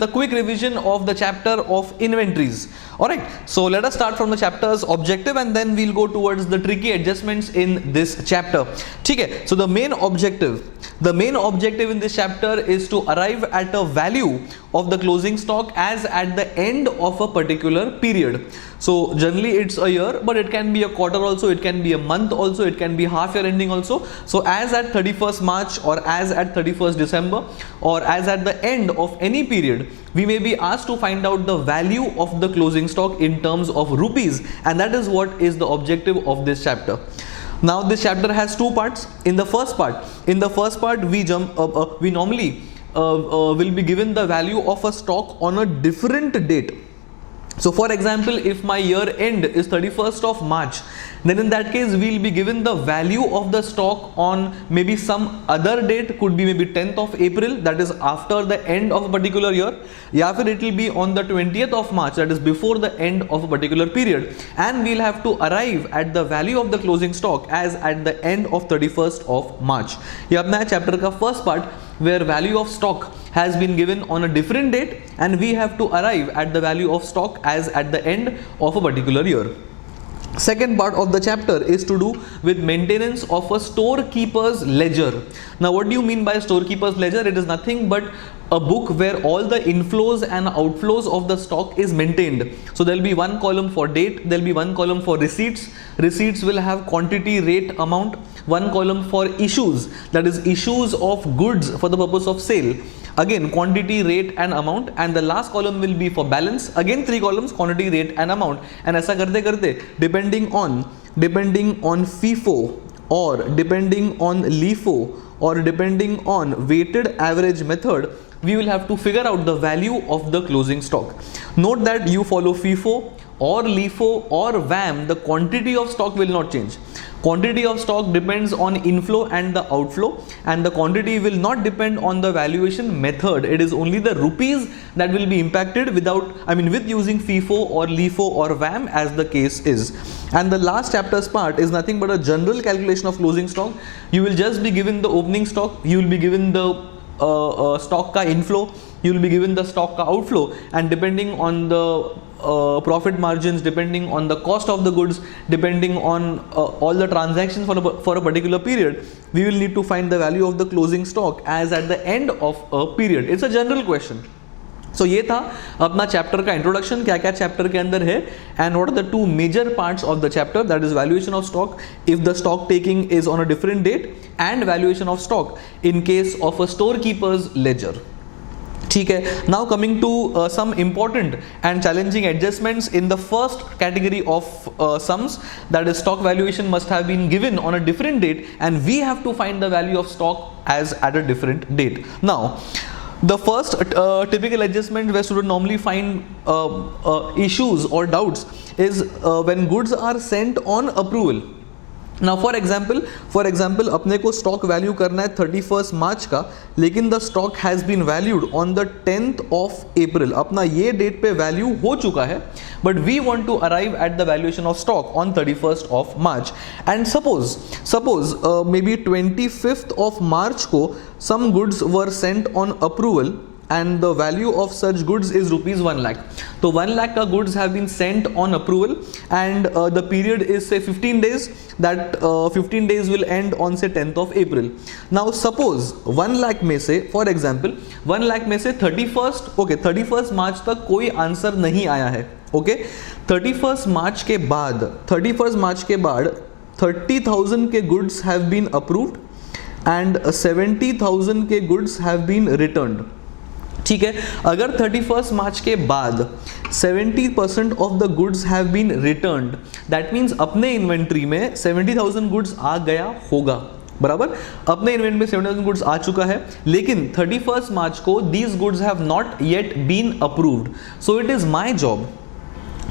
the quick revision of the chapter of inventories. Alright, so let us start from the chapter's objective and then we'll go towards the tricky adjustments in this chapter. ठीक है, so the main objective in this chapter is to arrive at a value of the closing stock as at the end of a particular period. So generally it's a year, but it can be a quarter also, it can be a month also, it can be half year ending also. So as at 31st March or as at 31st December or as at the end of any period, we may be asked to find out the value of the closing stock in terms of rupees, and that is what is the objective of this chapter. Now this chapter has two parts. In the first part we normally will be given the value of a stock on a different date. So for example, if my year end is 31st of March, then in that case we will be given the value of the stock on maybe some other date, could be maybe 10th of April, that is after the end of a particular year, या फिर it will be on the 20th of March, that is before the end of a particular period, and we'll have to arrive at the value of the closing stock as at the end of 31st of March. ये अपना है chapter का first part, where value of stock has been given on a different date and we have to arrive at the value of stock as at the end of a particular year. Second part of the chapter is to do with maintenance of a storekeeper's ledger. Now what do you mean by storekeeper's ledger? It is nothing but a book where all the inflows and outflows of the stock is maintained. So there will be one column for date, there will be one column for receipts. Receipts will have quantity, rate, amount. One column for issues, that is issues of goods for the purpose of sale. Again quantity, rate and amount, and the last column will be for balance. Again three columns, quantity, rate and amount. And ऐसा करते करते depending on FIFO or depending on LIFO or depending on weighted average method, we will have to figure out the value of the closing stock. Note that you follow FIFO or LIFO or VAM, the quantity of stock will not change. Quantity of stock depends on inflow and the outflow, and the quantity will not depend on the valuation method. It is only the rupees that will be impacted with using FIFO or LIFO or VAM as the case is. And the last chapter's part is nothing but a general calculation of closing stock. You will just be given the opening stock, you will be given the stock ka inflow, you will be given the stock ka outflow, and depending on the profit margins, depending on the cost of the goods, depending on all the transactions for a particular period, we will need to find the value of the closing stock as at the end of a period. It's a general question. So ये था अपना chapter का introduction, क्या क्या chapter के अंदर है and what are the two major parts of the chapter, that is valuation of stock if the stock taking is on a different date and valuation of stock in case of a store keeper's ledger. ठीक है, now coming to some important and challenging adjustments in the first category of sums, that is stock valuation must have been given on a different date and we have to find the value of stock as at a different date. Now the first typical adjustment where students normally find issues or doubts is when goods are sent on approval. Now for example अपने को stock value करना है 31st March का, लेकिन the stock has been valued on the 10th of April. अपना ये date पे value हो चुका है, but we want to arrive at the valuation of stock on 31st of March. And suppose maybe 25th of March को some goods were sent on approval and the value of such goods is rupees 1 lakh. So 1 lakh का goods have been sent on approval and the period is say 15 days, that 15 days will end on say 10th of April. Now suppose 1 lakh में से for example 1 lakh में से 31st March तक कोई answer नहीं आया है. ओके 31st March के बाद 30,000 के goods have been approved and 70,000 के goods have been returned. ठीक है, अगर 31st March के बाद 70% of the goods have been returned, that means अपने इन्वेंट्री में 70,000 गुड्स आ गया होगा. बराबर, अपने इन्वेंट्री में 70,000 गुड्स आ चुका है, लेकिन 31st March को these goods have not yet been approved. So it is my job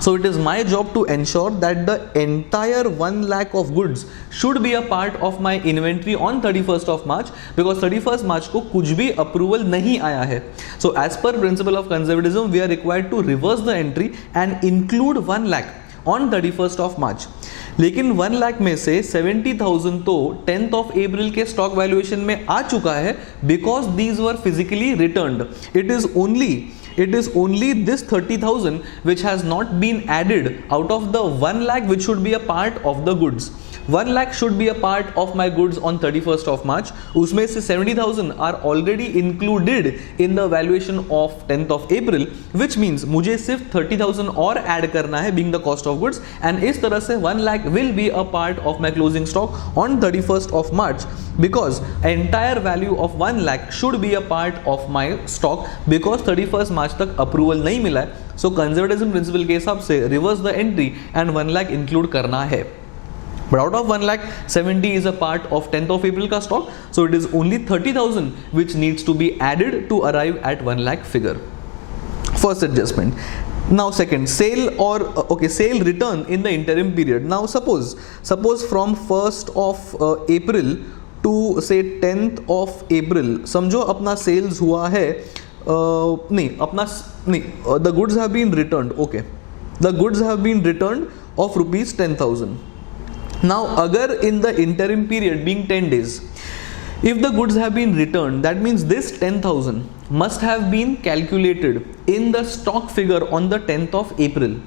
So it is my job to ensure that the entire 1 lakh of goods should be a part of my inventory on 31st of March, because 31st March को कुछ भी approval नहीं आया है. So as per principle of conservatism, we are required to reverse the entry and include 1 lakh on 31st of March. लेकिन 1 लाख में से 70,000 तो 10th of April के stock valuation में आ चुका है, because these were physically returned. it is only this 30,000 which has not been added out of the 1 lakh which should be a part of the goods. 1 lakh should be a part of my goods on 31st of March. उसमें से 70,000 are already included in the valuation of 10th of April, which means मुझे सिर्फ 30,000 और add करना है being the cost of goods, and इस तरह से 1 lakh will be a part of my closing stock on 31st of March, because entire value of 1 lakh should be a part of my stock because 31st March तक approval नहीं मिला है. So conservatism principle के हिसाब से reverse the entry and 1 lakh include करना है. But out of 1 lakh, 70 is a part of 10th of April का stock, so it is only 30,000 which needs to be added to arrive at 1 lakh figure. First adjustment. Now second, sale or sale return in the interim period. Now suppose from 1st of April to say 10th of April, समझो अपना sales हुआ है the goods have been returned. Okay, the goods have been returned of rupees 10,000. Now agar in the interim period being 10 days, if the goods have been returned, that means this 10,000 must have been calculated in the stock figure on the 10th of April.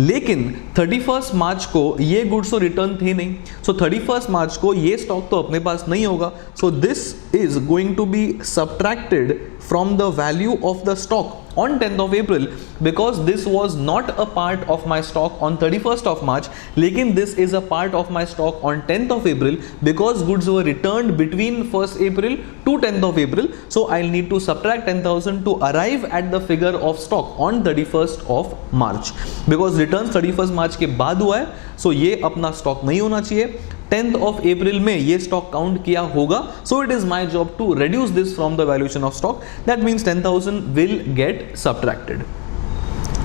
लेकिन 31st मार्च को ये goods तो return थे नहीं, सो 31st मार्च को ये stock तो अपने पास नहीं होगा, so this is going to be subtracted from the value of the stock on 10th of April, because this was not a part of my stock on 31st of March, लेकिन this is a part of my stock on 10th of April because goods were returned between 1st April to 10th of April, so I'll need to subtract 10,000 to arrive at the figure of stock on 31st of March, because returns 31st March के बाद हुआ है, so ये अपना stock नहीं होना चाहिए. 10th of April में ये stock count किया होगा, so it is my job to reduce this from the valuation of stock. That means 10,000 will get subtracted.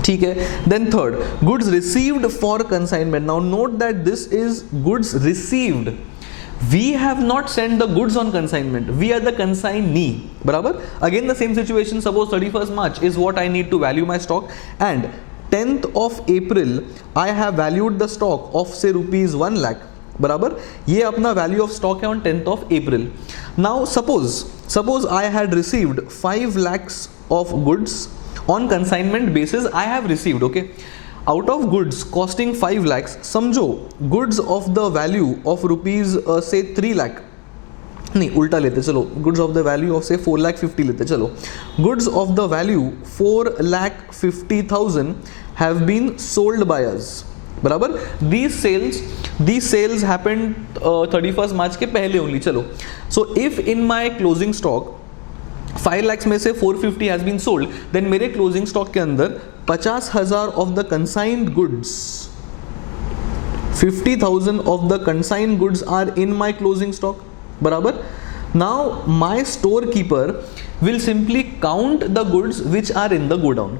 ठीक है. Then third, goods received for consignment. Now note that this is goods received. We have not sent the goods on consignment. We are the consignee. बराबर. Again the same situation. Suppose 31st March is what I need to value my stock, and 10th of April I have valued the stock of say rupees 1 lakh. बराबर. ये अपना value of stock है on 10th of April. Now suppose I had received 5 lakhs of goods on consignment basis. I have received, okay, out of goods costing 5 lakhs, समझो goods of the value of rupees से 3 lakh, नहीं उल्टा लेते चलो, goods of the value of से 4,50,000 लेते चलो. Goods of the value 4,50,000 have been sold by us. बराबर. these sales happened 31st मार्च के पहले ओनली. चलो, so if in my closing stock 5 lakhs में से 450 हैज बीन सोल्ड, देन मेरे क्लोजिंग स्टॉक के अंदर 50,000 of the consigned goods, 50,000 of the consigned goods are in my closing stock. बराबर. Now my store keeper will simply count the goods which are in the godown.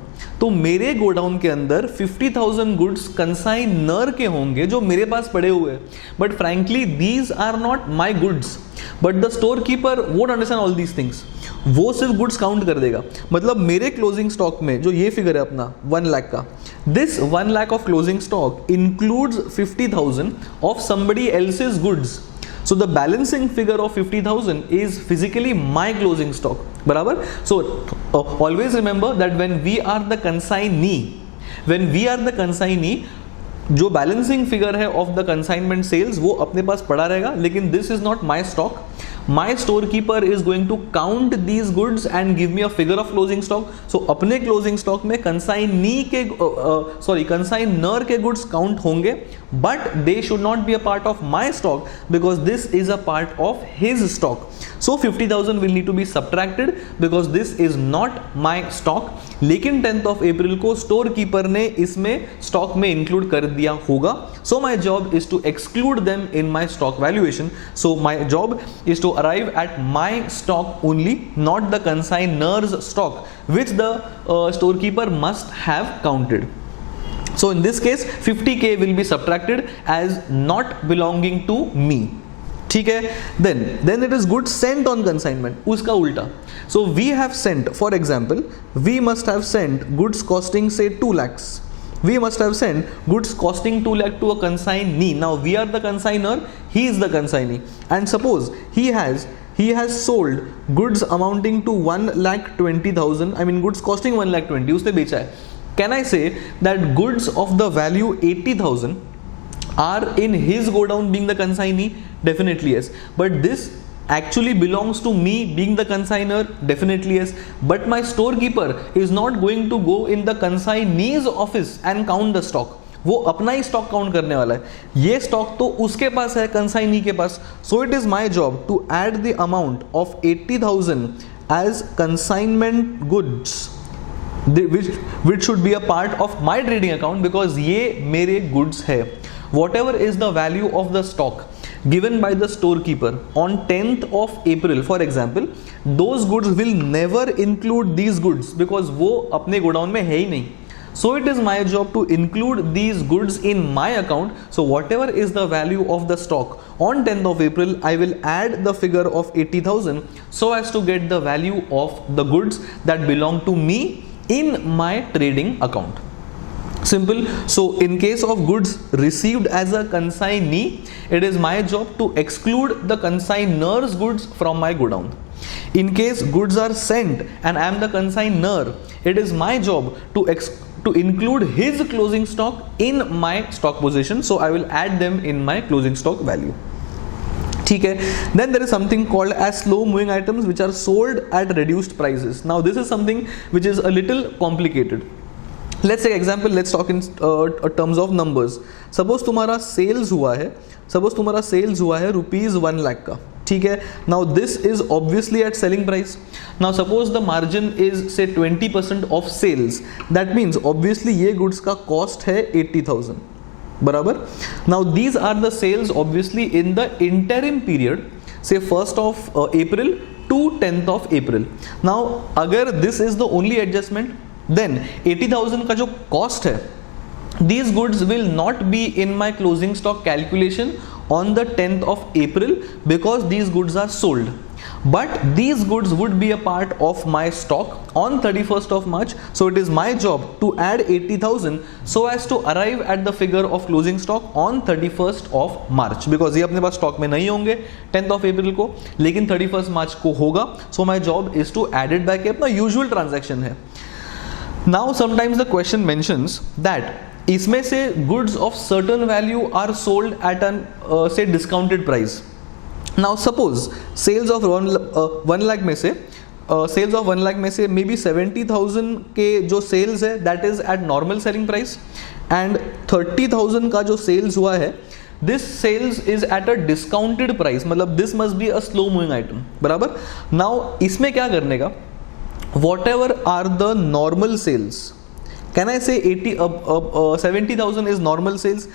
तो मेरे godown के अंदर 50,000 goods consignor के होंगे जो मेरे पास पड़े हुए हैं, but frankly these are not my goods, but the store keeper won't understand all these things. वो सिर्फ गुड्स काउंट कर देगा. मतलब मेरे क्लोजिंग स्टॉक में जो ये फिगर है अपना 1 lakh का, this 1 lakh of closing stock includes 50,000 of somebody else's goods. So the balancing figure of 50,000 is physically my closing stock. बराबर. So always remember that when we are the consignee, जो balancing figure है of the consignment sales वो अपने पास पड़ा रहेगा, लेकिन this is not my stock. My store keeper is going to count these goods and give me a figure of closing stock. So अपने closing stock में consignor के गुड्स काउंट होंगे, but they should not be a part of my stock because this is a part of his stock. So 50,000 will need to be subtracted because this is not my stock. लेकिन 10th of अप्रैल को store keeper ने इसमें stock में include कर दिया होगा. So my job is to exclude them in my stock valuation. So my job is to arrive at my stock only, not the consignor's stock, which the storekeeper must have counted. So in this case 50k will be subtracted as not belonging to me. ठीक है. Then it is goods sent on consignment. उसका उल्टा. So we have sent, for example, we must have sent goods costing say 2 lakhs. We must have sent goods costing 2 lakh to a consignee. Now we are the consignor, he is the consignee, and suppose he he has sold goods amounting to 1,20,000, I mean goods costing 1,20,000 उसने बेचा है. Can I say that goods of the value 80,000 are in his godown being the consignee? Definitely yes. But this actually belongs to me being the consignor? Definitely yes. But my storekeeper is not going to go in the consignee's office and count the stock. वो अपना ही stock count करने वाला है. ये stock तो उसके पास है, consignee के पास. So it is my job to add the amount of 80,000 as consignment goods which should be a part of my trading account because ये मेरे goods है. Whatever is the value of the stock given by the storekeeper on 10th of April, for example, those goods will never include these goods because वो अपने godown में है ही नहीं. So it is my job to include these goods in my account. So whatever is the value of the stock on 10th of April, I will add the figure of 80,000 so as to get the value of the goods that belong to me in my trading account. Simple. So in case of goods received as a consignee, it is my job to exclude the consignor's goods from my godown. In case goods are sent and I am the consignor, it is my job to include his closing stock in my stock position. So I will add them in my closing stock value. ठीक है. Then there is something called as slow moving items which are sold at reduced prices. Now this is something which is a little complicated. Let's take example, let's talk in terms of numbers. Suppose तुम्हारा sales हुआ है rupees 1 lakh का. ठीक है. Now this is obviously at selling price. Now suppose the margin is say 20% of sales. That means obviously ये goods का cost है 80,000. बराबर. Now these are the sales obviously in the interim period, say 1st of April to 10th of April. Now अगर this is the only adjustment, then 80,000 का जो cost है, these goods will not be in my closing stock calculation on the 10th of April because these goods are sold. But these goods would be a part of my stock on 31st of March. So it is my job to add 80,000 so as to arrive at the figure of closing stock on 31st of March because ये अपने पास stock में नहीं होंगे 10th of April को, लेकिन 31st March को होगा. So my job is to add it back. अपना usual transaction है. Now sometimes the question mentions that इसमें से goods of certain value are sold at an say discounted price. Now suppose sales of 1 lakh में से maybe 70,000 के जो sales है that is at normal selling price and 30,000 का जो sales हुआ है this sales is at a discounted price. मतलब this must be a slow moving item. बराबर. Now इसमें क्या करने का, whatever are the normal sales, can I say 70,000 is normal sales?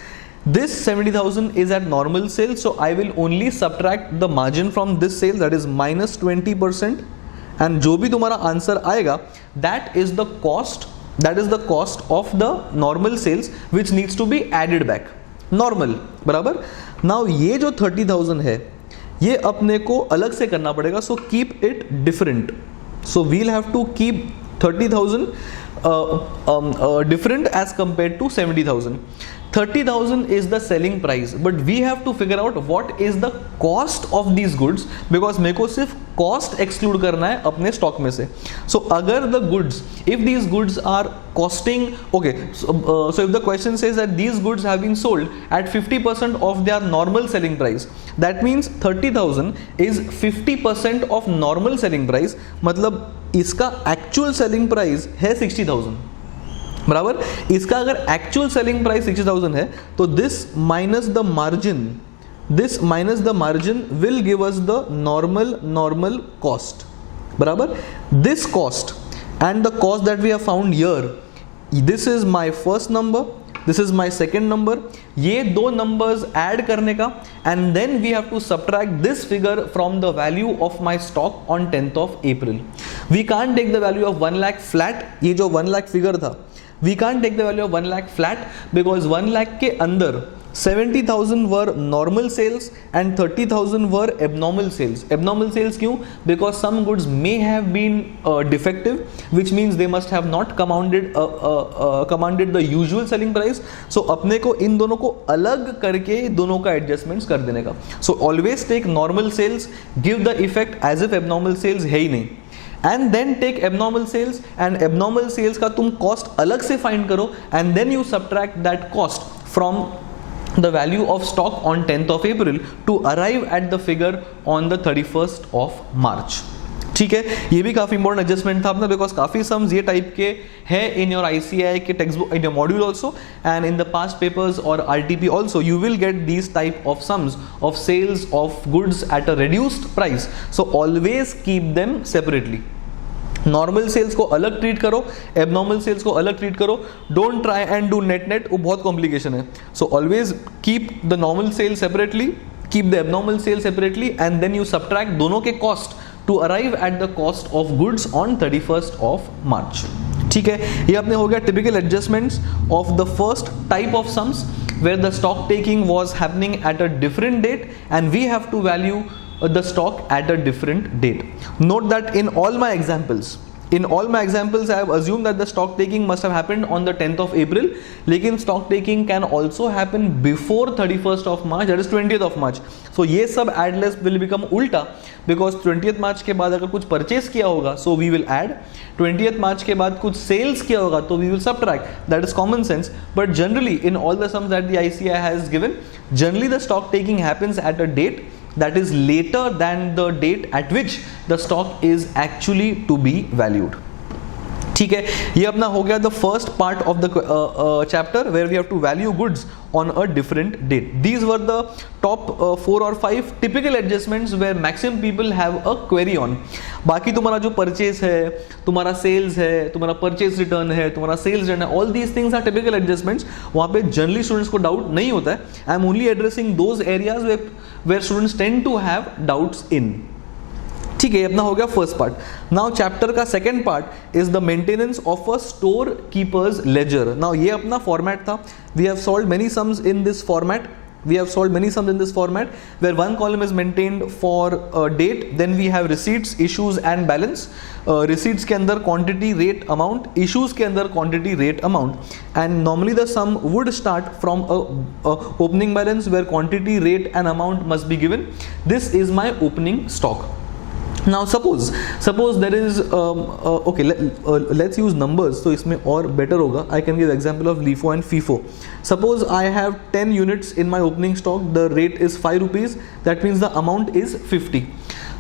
This 70,000 is at normal sales, so I will only subtract the margin from this sale, that is minus 20%, and जो भी तुम्हारा answer आएगा that is the cost of the normal sales which needs to be added back. Normal. बराबर. Now ये जो 30,000 है ये अपने को अलग से करना पड़ेगा, so keep it different. So we'll have to keep 30,000 different as compared to 70,000. 30,000 is the selling price, but we have to figure out what is the cost of these goods because मेरे को सिर्फ cost exclude करना है अपने stock में से. So अगर the goods, if these goods are costing, okay, so if the question says that these goods have been sold at 50% of their normal selling price, that means 30,000 is 50% of normal selling price. मतलब इसका actual selling price है 60,000. बराबर. इसका अगर actual selling price 60,000 है तो this minus the margin will give us the normal cost. बराबर. This cost and the cost that we have found here, this is my first number, this is my second number. ये दो numbers add करने का and then we have to subtract this figure from the value of my stock on 10th of April. We can't take the value of 1 lakh flat. ये जो 1 lakh figure था, we can't take the value of 1 lakh flat because 1 lakh के अंदर 70,000 were normal sales and 30,000 were abnormal sales. Abnormal sales क्यों? Because some goods may have been defective, which means they must have not commanded the usual selling price. So अपने को इन दोनों को अलग करके दोनों का adjustments कर देने का. So always take normal sales, give the effect as if abnormal sales है ही नहीं. And then take abnormal sales, and abnormal sales का तुम cost अलग से find करो, and then you subtract that cost from the value of stock on 10th of April to arrive at the figure on the 31st of March. ठीक है, ये भी काफ़ी इंपॉर्टेंट एडजस्टमेंट था अपना, बिकॉज काफ़ी सम्स ये टाइप के हैं इन योर ICAI के text book, in your module also, and in the past papers और RTP also you will get these type of sums of sales of goods at a reduced price. So always keep them separately. Normal sales को अलग treat करो, abnormal cells को अलग treat करो. Don't try and do net, वो बहुत complication है. So always keep the normal sale separately, keep the abnormal sale separately, and then you subtract दोनों के cost to arrive at the cost of goods on 31st of March. ठीक है, ये अपने हो गया typical adjustments of the first type of sums where the stock taking was happening at a different date and we have to value the stock at a different date. Note that in all my examples I have assumed that the stock taking must have happened on the 10th of April, लेकिन stock taking can also happen before 31st of March, that is 20th of March. So ये सब add less will become उल्टा, because 20th March के बाद अगर कुछ purchase किया होगा so we will add, 20th March के बाद कुछ sales किया होगा तो we will subtract. That is common sense. But generally in all the sums that the ICAI has given, generally the stock taking happens at a date that is later than the date at which the stock is actually to be valued. ठीक है, ये अपना हो गया the first part of the chapter where we have to value goods on a different date. These were the top 4 or 5 typical adjustments where maximum people have a query on. बाकी तुम्हारा जो purchase है, तुम्हारा sales है, तुम्हारा purchase return है, तुम्हारा sales return है, all these things are typical adjustments. वहाँ पे जनरली स्टूडेंट्स को डाउट नहीं होता है. I am only addressing those areas where students tend to have doubts in. ठीक है, अपना हो गया फर्स्ट पार्ट. नाउ चैप्टर का second part is the maintenance of a store keeper's ledger. Now ये अपना फॉर्मेट था. We have solved many sums in this format. We have solved many sums in this format where one column is maintained for date, then we have receipts, issues and balance. Receipts के अंदर quantity, rate, amount, issues के अंदर quantity, rate, amount, and normally the sum would start from a opening balance where quantity, rate and amount must be given. This is my opening stock. Now suppose there is okay, let's use numbers, so इसमें और better होगा. I can give example of LIFO and FIFO. Suppose I have 10 units in my opening stock. The rate is 5 rupees. That means the amount is 50.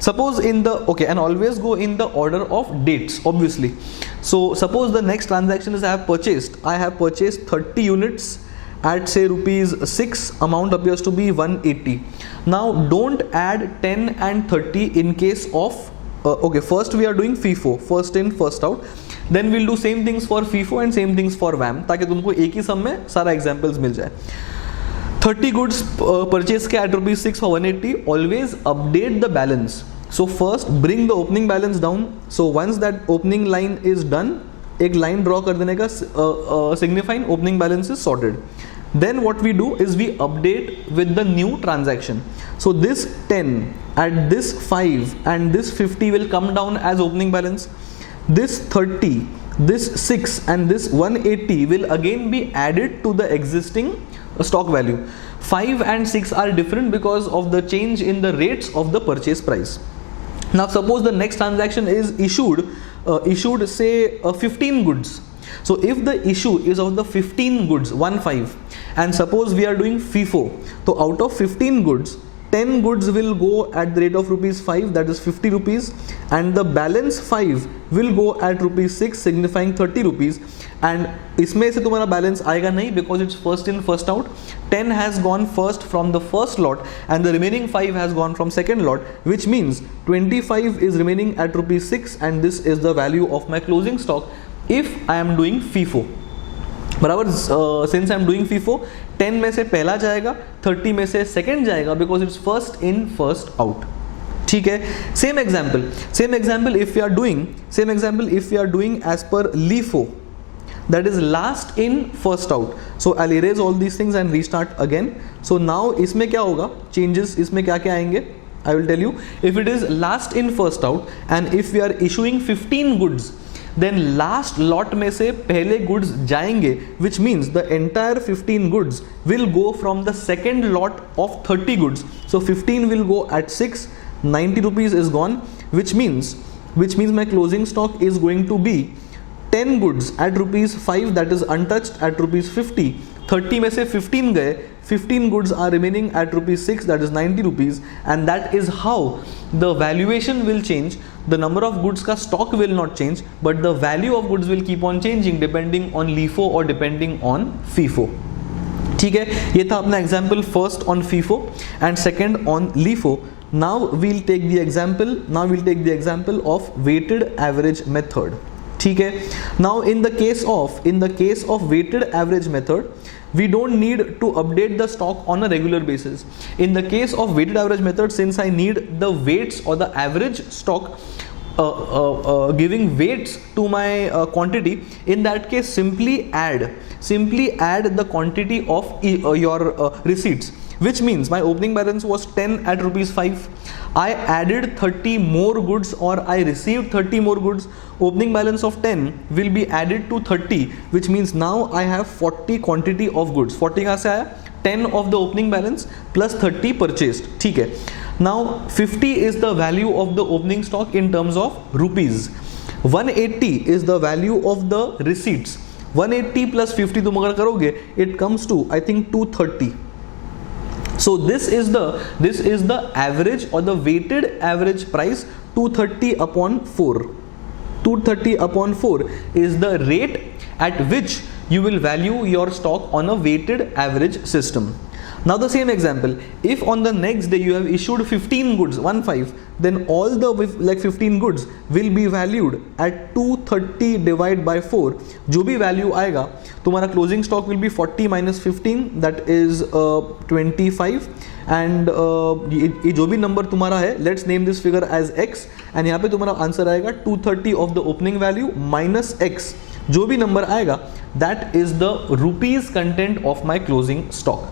Suppose in the, okay, and always go in the order of dates, obviously. So suppose the next transaction is I have purchased 30 units at say rupees 6. Amount appears to be 180. Now don't add 10 and 30 in case of okay, first we are doing FIFO, first in first out, then we'll do same things for FIFO and same things for VAM, ताकि तुमको एक ही सम में सारा examples मिल जाए. 30 goods purchase के at rupees 6 for 180. Always update the balance. So first bring the opening balance down. So once that opening line is done, एक line draw कर देने का signifying opening balance is sorted. Then what we do is we update with the new transaction. So this 10 and this 5 and this 50 will come down as opening balance. This 30, this 6 and this 180 will again be added to the existing stock value. 5 and 6 are different because of the change in the rates of the purchase price. Now suppose the next transaction is issued say 15 goods. So if the issue is of the 15 goods, 1-5, and suppose we are doing FIFO, so out of 15 goods, 10 goods will go at the rate of rupees 5, that is 50 rupees, and the balance 5 will go at rupees 6, signifying 30 rupees. And इसमें से तुम्हारा balance आएगा नहीं because it's first in first out. 10 has gone first from the first lot and the remaining 5 has gone from second lot, which means 25 is remaining at rupees 6 and this is the value of my closing stock if I am doing FIFO. बराबर, since I am doing FIFO, 10 में से पहला जाएगा, 30 में से second जाएगा because it's first in first out. ठीक है, same example if we are doing as per LIFO. that is last in first out. So I'll erase all these things and restart again. So now इसमें क्या होगा, changes इसमें क्या क्या आएंगे, I will tell you. If it is last in first out and if we are issuing 15 goods, then last lot में से पहले goods जाएंगे, which means the entire 15 goods will go from the second lot of 30 goods. So 15 will go at 6, 90 rupees is gone, which means my closing stock is going to be 10 goods at rupees 5, that is untouched, at rupees 50. 30 में से 15 गए, 15 goods are remaining at rupees 6, that is 90 rupees, and that is how the valuation will change. The number of goods का stock will not change, but the value of goods will keep on changing depending on LIFO or depending on FIFO. ठीक है, ये था अपना example first on FIFO and second on LIFO. Now we'll take the example of weighted average method. ठीक है, now in the case of weighted average method, we don't need to update the stock on a regular basis. In the case of weighted average method, since I need the weights or the average stock giving weights to my quantity, in that case simply add the quantity of your receipts, which means my opening balance was 10 at rupees 5. I added 30 more goods or I received 30 more goods. Opening balance of 10 will be added to 30, which means now I have 40 quantity of goods. 40 कहाँ से आया? 10 of the opening balance plus 30 purchased. ठीक है. Now 50 is the value of the opening stock in terms of rupees. 180 is the value of the receipts. 180 plus 50 तुम अगर करोगे, it comes to I think 230. So this is the average or the weighted average price, 230 upon 4. 230 upon 4 is the rate at which you will value your stock on a weighted average system. Now the same example, if on the next day you have issued 15 goods, 15, then all the like 15 goods will be valued at 230 divided by 4. जो भी value आएगा, तुम्हारा closing stock will be 40 minus 15, that is 25, and ये जो भी number तुम्हारा है, let's name this figure as x, and यहाँ पे तुम्हारा answer आएगा 230 of the opening value minus x. जो भी number आएगा, that is the rupees content of my closing stock.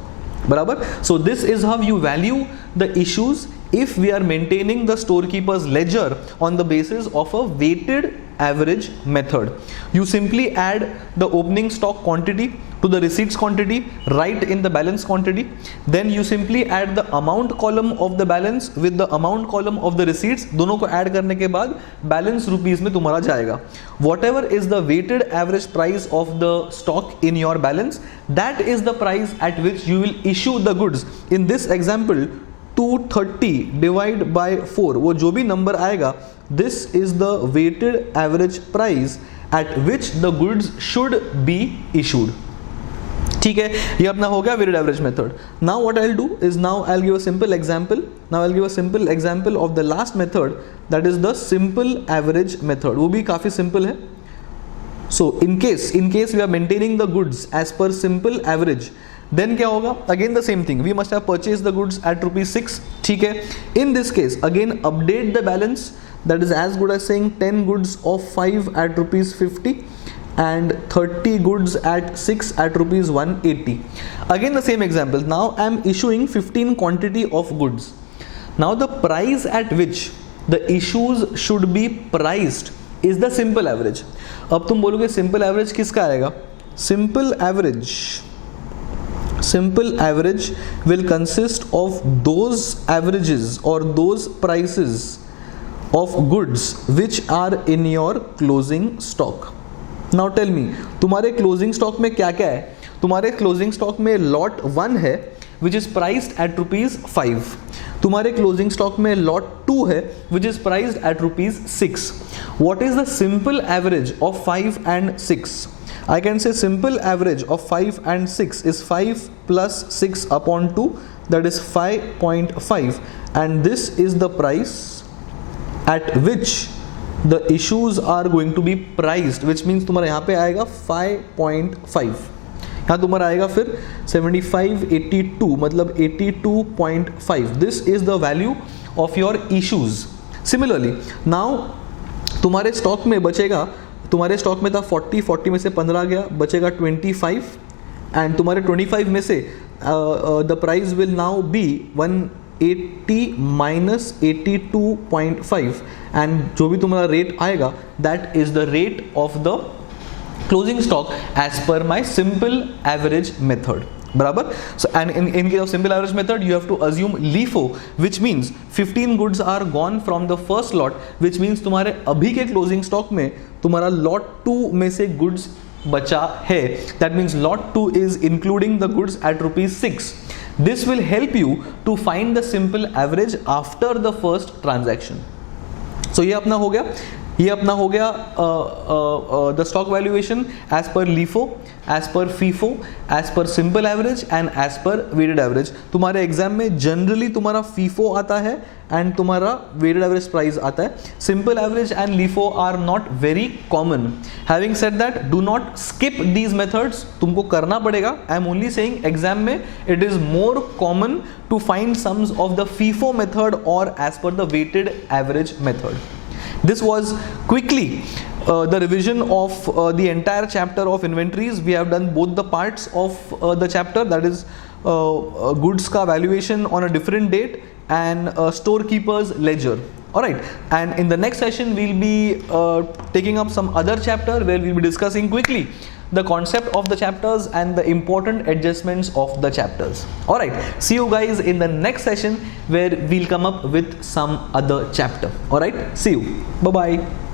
बराबर. So this is how you value the issues if we are maintaining the storekeeper's ledger on the basis of a weighted average method. You simply add the opening stock quantity to the receipts quantity, write in the balance quantity, then you simply add the amount column of the balance with the amount column of the receipts. दोनों को add करने के बाद balance rupees में तुम्हारा जाएगा. Whatever is the weighted average price of the stock in your balance, that is the price at which you will issue the goods. In this example, 230 divided by 4, वो जो भी number आएगा, this is the weighted average price at which the goods should be issued. ठीक है, ये अपना हो गया weighted average method. Now what I'll do is now I'll give a simple example. Now I'll give a simple example of the last method, that is the simple average method. वो भी काफी simple है. So in case we are maintaining the goods as per simple average, then क्या होगा? Again the same thing. We must have purchased the goods at rupees 6. ठीक है. In this case, again update the balance. That is as good as saying 10 goods of 5 at rupees 50. And 30 goods at 6 at rupees 180. Again the same example. Now I am issuing 15 quantity of goods. Now the price at which the issues should be priced is the simple average. अब तुम बोलोगे simple average किसका आएगा? Simple average will consist of those averages or those prices of goods which are in your closing stock. Now tell me, तुम्हारे closing stock में क्या क्या है? तुम्हारे closing stock में lot 1 है which is priced at rupees 5. तुम्हारे closing stock में lot 2 है which is priced at rupees 6. What is the simple average of 5 and 6? I can say simple average of 5 and 6 is 5 plus 6 upon 2, that is 5.5, and this is the price at which the issues are going to be priced, which means तुम्हारा यहाँ पे आएगा 5.5, यहाँ तुम्हारा आएगा फिर 7582, मतलब 82.5. This is the value of your issues. Similarly, now तुम्हारे स्टॉक में बचेगा तुम्हारे स्टॉक में था 40 में से 15 गया, बचेगा 25, एंड तुम्हारे 25 में से the price will now be 180 minus 82.5, and जो भी तुम्हारा रेट आएगा that is the rate of the closing stock as per my simple average method. बराबर. So and in case of simple average method you have to assume LIFO, which means 15 goods are gone from the first lot, which means तुम्हारे अभी के closing stock में तुम्हारा lot 2 में से goods बचा है. That means lot 2 is including the goods at ₹6. This will help you to find the simple average after the first transaction. So ये अपना हो गया, ये अपना हो गया the stock valuation as per LIFO, as per FIFO, as per simple average and as per weighted average. तुम्हारे exam में जनरली तुम्हारा FIFO आता है एंड तुम्हारा वेटेड एवरेज प्राइस आता है. Simple average and LIFO are not very common. Having said that, do not skip these methods, तुमको करना पड़ेगा. I am only saying exam में it is more common to find sums of the FIFO method और as per the weighted average method. This was quickly the revision of the entire chapter of inventories. We have done both the parts of the chapter, that is goods ka valuation on a different date and storekeeper's ledger. Alright, and in the next session we'll be taking up some other chapter where we'll be discussing quickly the concept of the chapters and the important adjustments of the chapters. Alright, see you guys in the next session where we'll come up with some other chapter. Alright, see you. Bye bye.